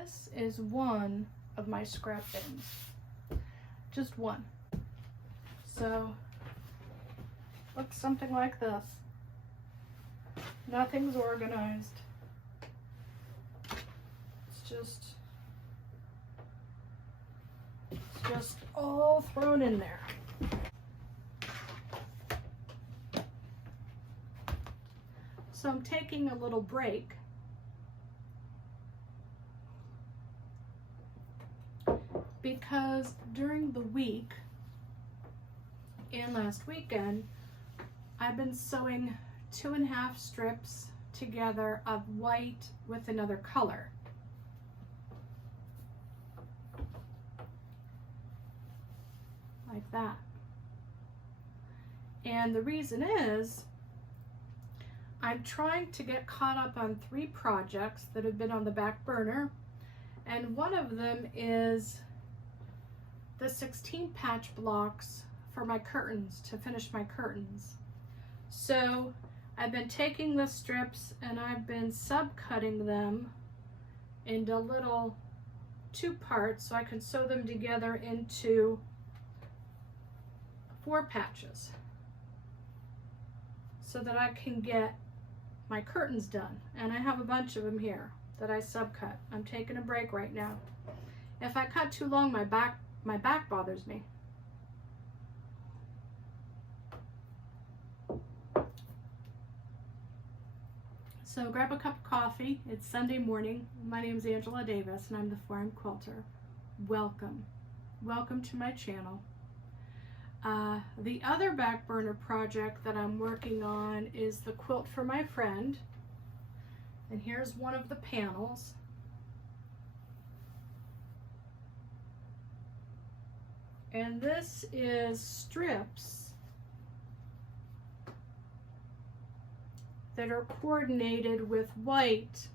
This is one of my scrap bins. Just one. So, looks something like this. Nothing's organized. It's just all thrown in there. So I'm taking a little break because during the week and last weekend, I've been sewing 2.5 strips together of white with another color. Like that. And the reason is, I'm trying to get caught up on 3 projects that have been on the back burner, and one of them is the 16 patch blocks for my curtains, to finish my curtains. So I've been taking the strips and I've been subcutting them into little 2 parts so I can sew them together into 4 patches so that I can get my curtains done. And I have a bunch of them here that I subcut. I'm taking a break right now. If I cut too long, my back bothers me. So grab a cup of coffee. It's Sunday morning. My name is Angela Davis and I'm the Foreign Quilter. Welcome. Welcome to my channel. The other back burner project that I'm working on is the quilt for my friend. And here's one of the panels. And this is strips that are coordinated with white.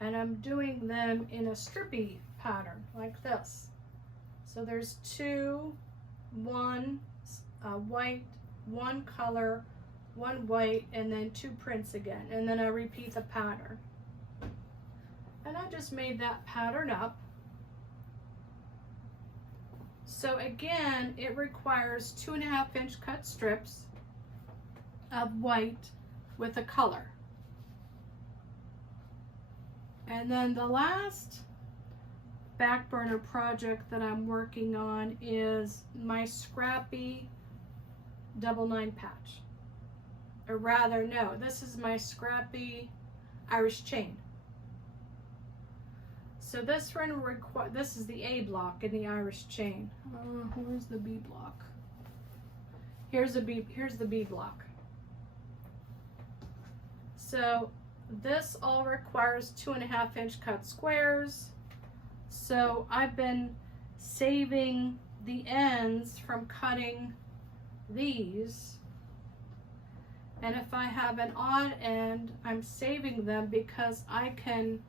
And I'm doing them in a strippy pattern like this. So there's 2, 1 white, 1 color, 1 white, and then 2 prints again. And then I repeat the pattern. And I just made that pattern up. So again, it requires 2.5-inch cut strips of white with a color. And then the last back burner project that I'm working on is my scrappy 9/9 patch. Or rather, no, this is my scrappy Irish chain. So this one this is the A block in the Irish chain. Where's the B block? Here's the B block. So this all requires 2.5-inch cut squares. So I've been saving the ends from cutting these. And if I have an odd end, I'm saving them because I can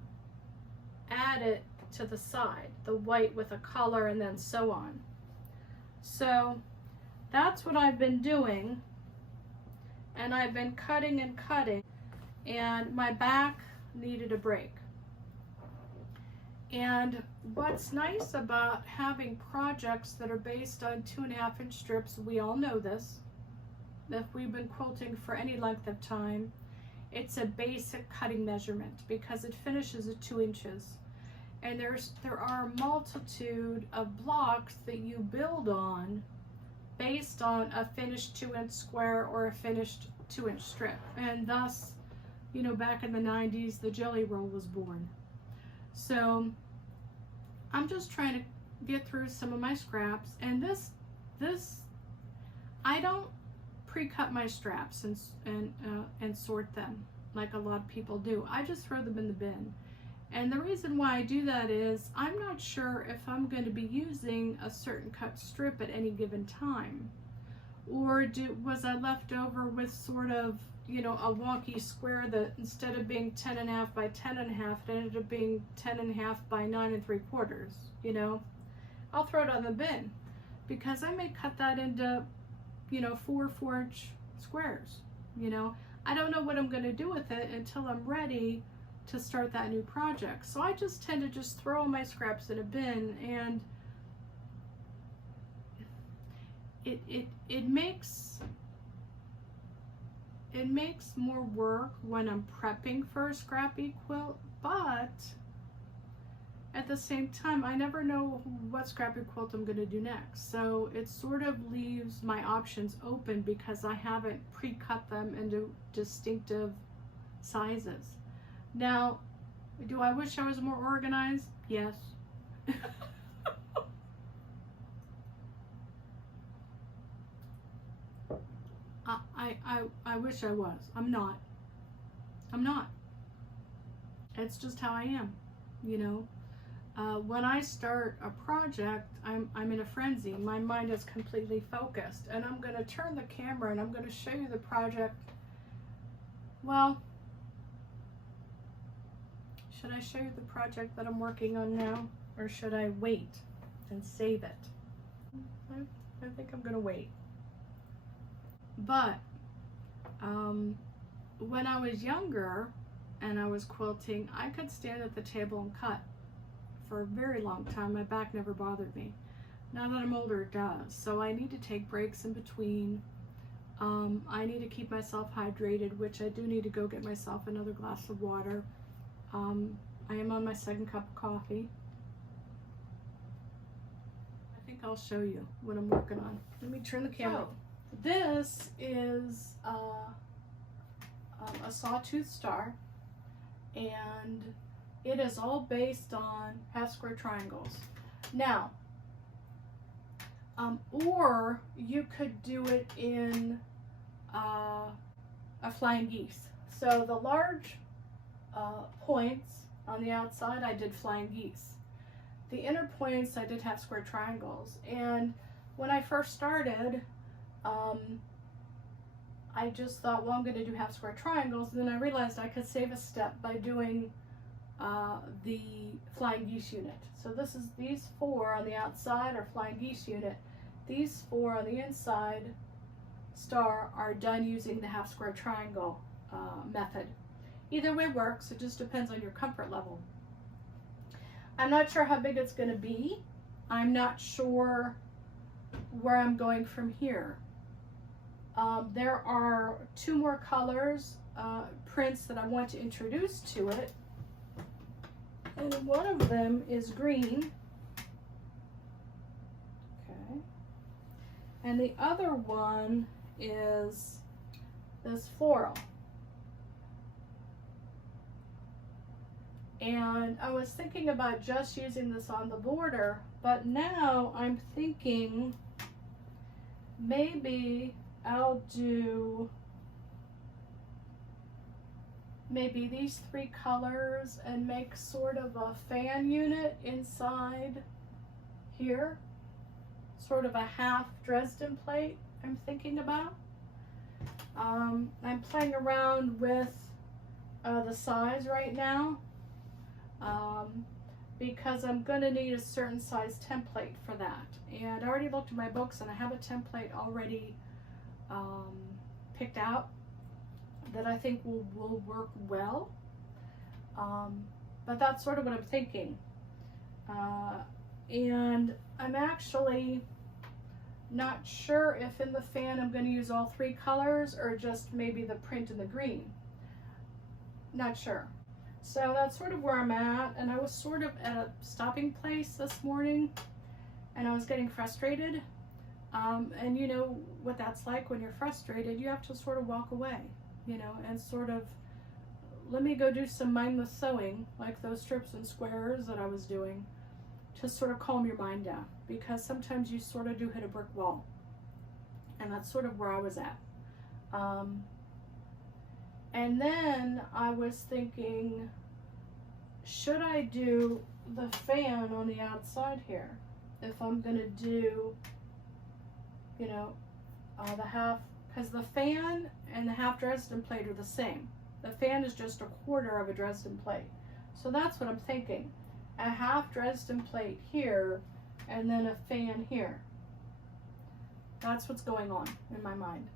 add it to the side, the white with a color and then so on. So that's what I've been doing. And I've been cutting and cutting, and my back needed a break. And what's nice about having projects that are based on 2.5-inch strips, we all know this, if we've been quilting for any length of time, it's a basic cutting measurement because it finishes at 2 inches. And there are a multitude of blocks that you build on based on a finished 2-inch square or a finished 2-inch strip. And thus, you know, back in the 90s, the jelly roll was born. So I'm just trying to get through some of my scraps, and this I don't pre-cut my straps and sort them like a lot of people do. I just throw them in the bin. And the reason why I do that is I'm not sure if I'm going to be using a certain cut strip at any given time, or was I left over with sort of, you know, a wonky square that instead of being 10.5 by 10.5, it ended up being 10.5 by 9 3/4. You know, I'll throw it on the bin because I may cut that into, you know, 4 4-inch squares. You know, I don't know what I'm going to do with it until I'm ready to start that new project. So I just tend to just throw all my scraps in a bin, and it makes more work when I'm prepping for a scrappy quilt, but at the same time, I never know what scrappy quilt I'm going to do next. So it sort of leaves my options open because I haven't pre-cut them into distinctive sizes. Now, do I wish I was more organized? Yes. I wish I was. I'm not. I'm not. It's just how I am, you know. When I start a project, I'm in a frenzy. My mind is completely focused, and I'm going to turn the camera and I'm going to show you the project. Well, should I show you the project that I'm working on now, or should I wait and save it? I think I'm going to wait. But when I was younger and I was quilting, I could stand at the table and cut for a very long time. My back never bothered me. Now that I'm older, it does. So I need to take breaks in between. I need to keep myself hydrated, which I do need to go get myself another glass of water. I am on my second cup of coffee. I think I'll show you what I'm working on. Let me turn the camera. So, this is a Sawtooth star, and it is all based on half square triangles. Now, or you could do it in a flying geese. So the large points on the outside, I did flying geese. The inner points, I did half square triangles. And when I first started, I just thought, well, I'm going to do half square triangles. And then I realized I could save a step by doing the flying geese unit. So this is, these four on the outside are flying geese unit. These four on the inside star are done using the half square triangle method. Either way works, it just depends on your comfort level. I'm not sure how big it's going to be. I'm not sure where I'm going from here. There are two more colors, prints that I want to introduce to it. And one of them is green. Okay. And the other one is this floral. And I was thinking about just using this on the border, but now I'm thinking maybe I'll do maybe these three colors and make sort of a fan unit inside here, sort of a half Dresden plate I'm thinking about. I'm playing around with the size right now because I'm going to need a certain size template for that. And I already looked at my books and I have a template already picked out that I think will work well. But that's sort of what I'm thinking. And I'm actually not sure if in the fan I'm going to use all three colors or just maybe the print and the green. Not sure. So that's sort of where I'm at, and I was sort of at a stopping place this morning and I was getting frustrated. And you know what that's like when you're frustrated. You have to sort of walk away, you know, and sort of let me go do some mindless sewing, like those strips and squares that I was doing, to sort of calm your mind down, because sometimes you sort of do hit a brick wall, and that's sort of where I was at. And then I was thinking, should I do the fan on the outside here if I'm gonna do, you know, the half, because the fan and the half Dresden plate are the same. The fan is just a quarter of a Dresden plate. So that's what I'm thinking. A half Dresden plate here and then a fan here. That's what's going on in my mind.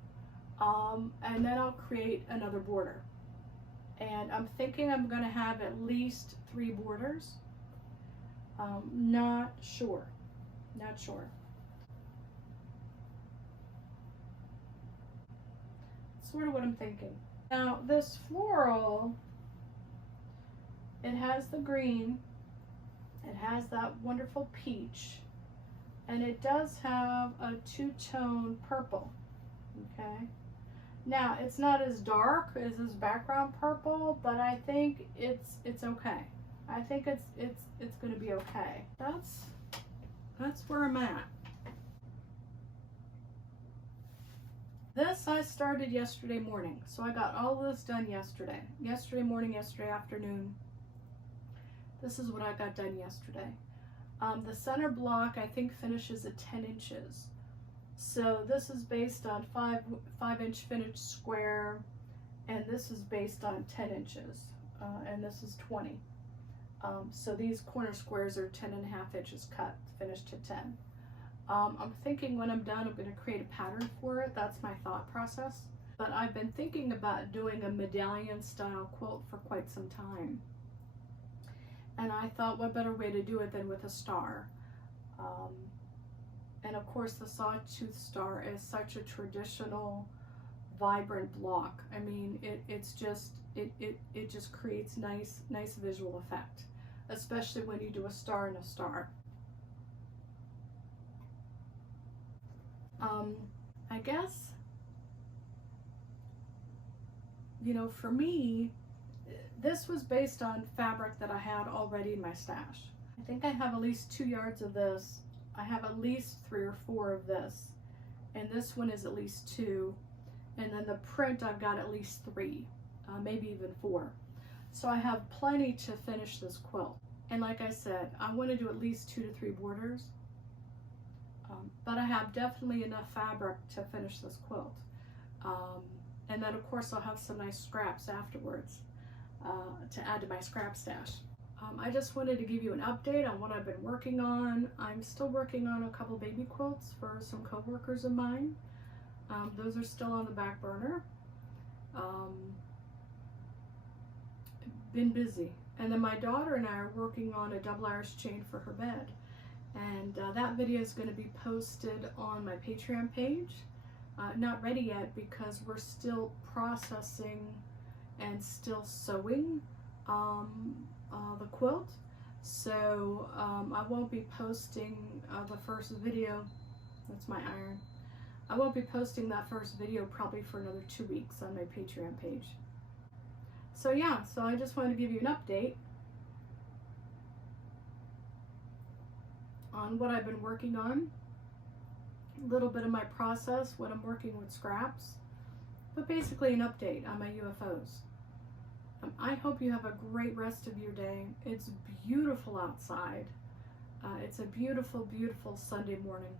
And then I'll create another border. And I'm thinking I'm going to have at least 3 borders. Not sure. Not sure. Sort of what I'm thinking. Now this floral, it has the green, it has that wonderful peach, and it does have a 2-tone purple. Okay. Now it's not as dark as this background purple, but I think it's okay. I think it's going to be okay. That's where I'm at. This I started yesterday morning, so I got all this done yesterday. Yesterday morning, yesterday afternoon. This is what I got done yesterday. The center block I think finishes at 10 inches. So this is based on 5-inch finished square, and this is based on 10 inches, and this is 20. So these corner squares are 10.5 inches cut, finished to 10. I'm thinking when I'm done, I'm going to create a pattern for it. That's my thought process. But I've been thinking about doing a medallion style quilt for quite some time. And I thought, what better way to do it than with a star? And of course, the Sawtooth star is such a traditional, vibrant block. I mean, it just creates nice visual effect, especially when you do a star in a star. I guess, you know, for me, this was based on fabric that I had already in my stash. I think I have at least 2 yards of this. I have at least 3 or 4 of this, and this one is at least 2, and then the print I've got at least 3, maybe even 4. So I have plenty to finish this quilt. And like I said, I want to do at least 2 to 3 borders. But I have definitely enough fabric to finish this quilt. And then of course I'll have some nice scraps afterwards to add to my scrap stash. I just wanted to give you an update on what I've been working on. I'm still working on a couple baby quilts for some co-workers of mine. Those are still on the back burner. Been busy. And then my daughter and I are working on a double Irish chain for her bed. And that video is going to be posted on my Patreon page. Not ready yet because we're still processing and still sewing the quilt. So I won't be posting the first video. That's my iron. I won't be posting that first video probably for another 2 weeks on my Patreon page. So yeah, so I just wanted to give you an update on what I've been working on, a little bit of my process, what I'm working with scraps, but basically an update on my UFOs. I hope you have a great rest of your day. It's beautiful outside. It's a beautiful, beautiful Sunday morning.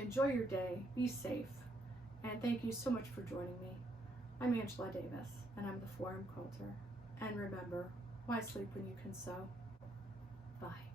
Enjoy your day, be safe, and thank you so much for joining me. I'm Angela Davis, and I'm the Forum Quilter. And remember, why sleep when you can sew? Bye.